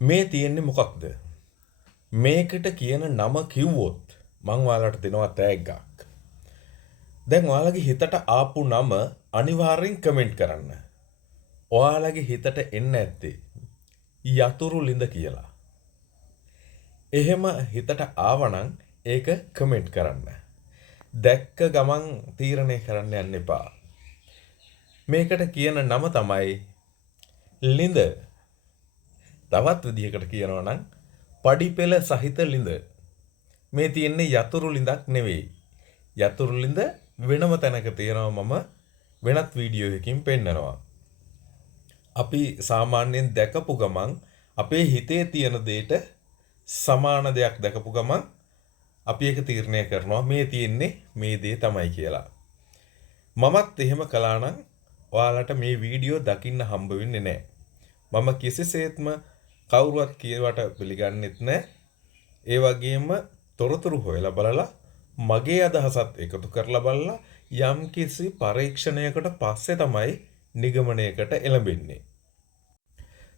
මේ තියෙන්නේ මොකක්ද? මේකට කියන නම කිව්වොත් මං ඔයාලට දෙනවා තෑග්ගක්. දැන් ඔයාලගේ හිතට ආපු නම අනිවාර්යෙන් කමෙන්ට් කරන්න. ඔයාලගේ හිතට එන්න ඇත්තේ යතුරු ලිඳ කියලා. එහෙම හිතට ආවනම් ඒක කමෙන්ට් කරන්න. දැක්ක ගමන් තීරණය කරන්න යන්න එපා. මේකට කියන නම තමයි ලිඳ. තවත් විදිහකට කියනවා නම් පඩිපෙළ සහිත ලිඳ. මේ තියෙන්නේ යතුරු ලිඳක් නෙවෙයි. යතුරු ලිඳ වෙනම තැනක තියෙනවා මම වෙනත් වීඩියෝ එකකින් පෙන්නනවා. අපි සාමාන්‍යයෙන් දැකපු ගමන් අපේ හිතේ තියෙන දෙයට සමාන දෙයක් දැකපු ගමන් අපි ඒක තීරණය කරනවා මේ තියෙන්නේ මේ දේ තමයි කියලා. මමත් එහෙම කළා නම් ඔයාලට මේ වීඩියෝ දකින්න හම්බ වෙන්නේ නැහැ. මම කිසිසේත්ම කවුරුවත් කියවට පිළිගන්නෙත් නැහැ. ඒ වගේම තොරතුරු හොයලා බලලා මගේ අදහසත් එකතු කරලා බලලා යම්කිසි පරීක්ෂණයකට පස්සේ තමයි නිගමනයකට එළඹෙන්නේ.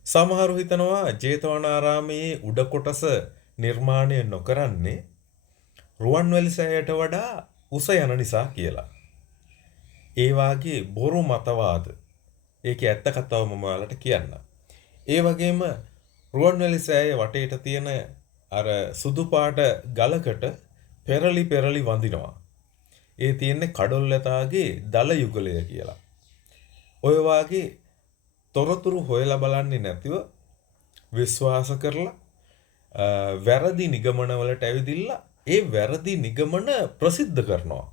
සමහරු හිතනවා ජේතවනාරාමයේ උඩ කොටස නිර්මාණය නොකරන්නේ රුවන්වැලි සෑයට වඩා උස යන නිසා කියලා. ඒ වාගේ බොරු මතවාද. ඒකේ ඇත්ත කතාව මම ඔයාලට කියන්නම්. ඒ වගේම රුවන්වැලි සෑයේ වටේට තියෙන අර සුදු පාට ගලකට පෙරලි වඳිනවා. ඒ තියෙන්නේ කඩොල්ලතාගේ දල යුගලය කියලා. ඔය වාගේ තොරතුරු හොයලා බලන්නේ නැතිව විශ්වාස කරලා වැරදි නිගමනවලට ඇවිදිලා ඒ වැරදි නිගමන ප්‍රසිද්ධ කරනවා.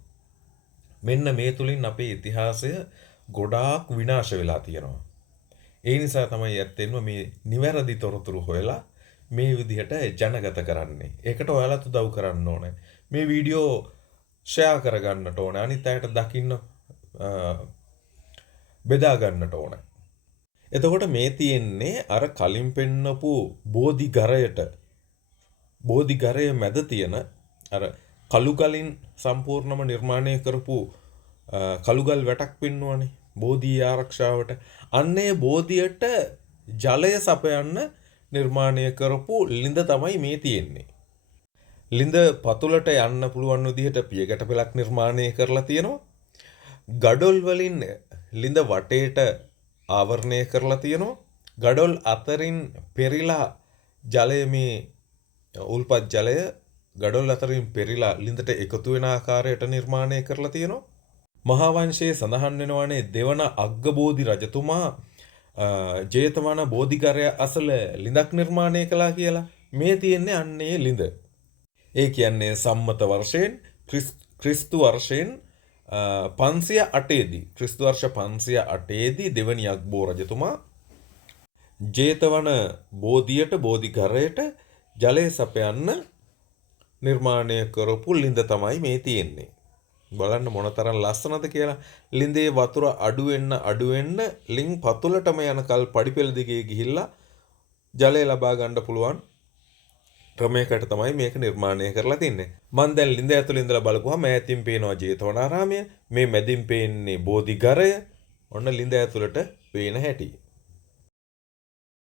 මෙන්න මේ තුලින් අපේ ඉතිහාසය ගොඩාක් විනාශ වෙලා තියෙනවා. ඒ නිසා තමයි ඇත්තෙන්ම මේ නිවැරදි තොරතුරු හොයලා මේ විදිහට ජනගත කරන්නේ. ඒකට ඔයාලත් උදව් කරන්න ඕනේ. මේ වීඩියෝ ෂෙයා කරගන්නට ඕනේ. අනිත් අයට දකින්න බෙදා ගන්නට ඕනේ. එතකොට මේ තියෙන්නේ අර කලින් පෙන්නපු බෝධිඝරය මැද තියෙන අර කළුගලින් සම්පූර්ණම නිර්මාණය කරපු කළුගල් වැටක් පෙන්වුවනේ බෝධි ආරක්ෂාවට. අන්නේ බෝධියට ජලය සපයන්න නිර්මාණය කරපු ලිඳ තමයි මේ තියෙන්නේ. ලිඳ පතුලට යන්න පුළුවන් විදිහට පියගැට පෙළක් නිර්මාණය කරලා තියෙනවා. ගඩොල් වලින් ලිඳ වටේට ආවරණය කරලා තියෙනවා. ගඩොල් අතරින් පෙරිලා ජලය මේ උල්පත් ජලය ගඩොල් අතරින් පෙරිලා ලිඳට එකතු වෙන ආකාරයට නිර්මාණය කරලා තියෙනවා. මහා වංශයේ සඳහන් වෙනවානේ දෙවන අග්ගබෝධි රජතුමා ජේතවන බෝධිඝරය අසල ලිඳක් නිර්මාණය කළා කියලා. මේ තියෙන්නේ අන්නේ ලිඳ. ඒ කියන්නේ සම්මත වර්ෂයෙන් ක්‍රිස්තු වර්ෂයෙන් 508 ක්‍රිස්තු වර්ෂ 508 දෙවනි අග්බෝ රජතුමා ජේතවන බෝධියට බෝධිඝරයට ජලය සපයන්න නිර්මාණය කරපු ලිඳ තමයි මේ තියෙන්නේ. බලන්න මොනතරම් ලස්සනද කියලා. ලිඳේ වතුර අඩු වෙන්න ලින් පතුලටම යනකල් පඩිපෙළ දිගේ ගිහිල්ලා ජලය ලබා ගන්න පුළුවන් ක්‍රමයකට තමයි මේක නිර්මාණය කරලා තින්නේ. මම දැන් ලිඳ ඇතුළේ ඉඳලා බලපුවාම ඈතින් පේනවා ජේතවනාරාමය. මේ මැදින් පේන්නේ බෝධිඝරය. ඔන්න ලිඳ ඇතුළට පේන හැටි.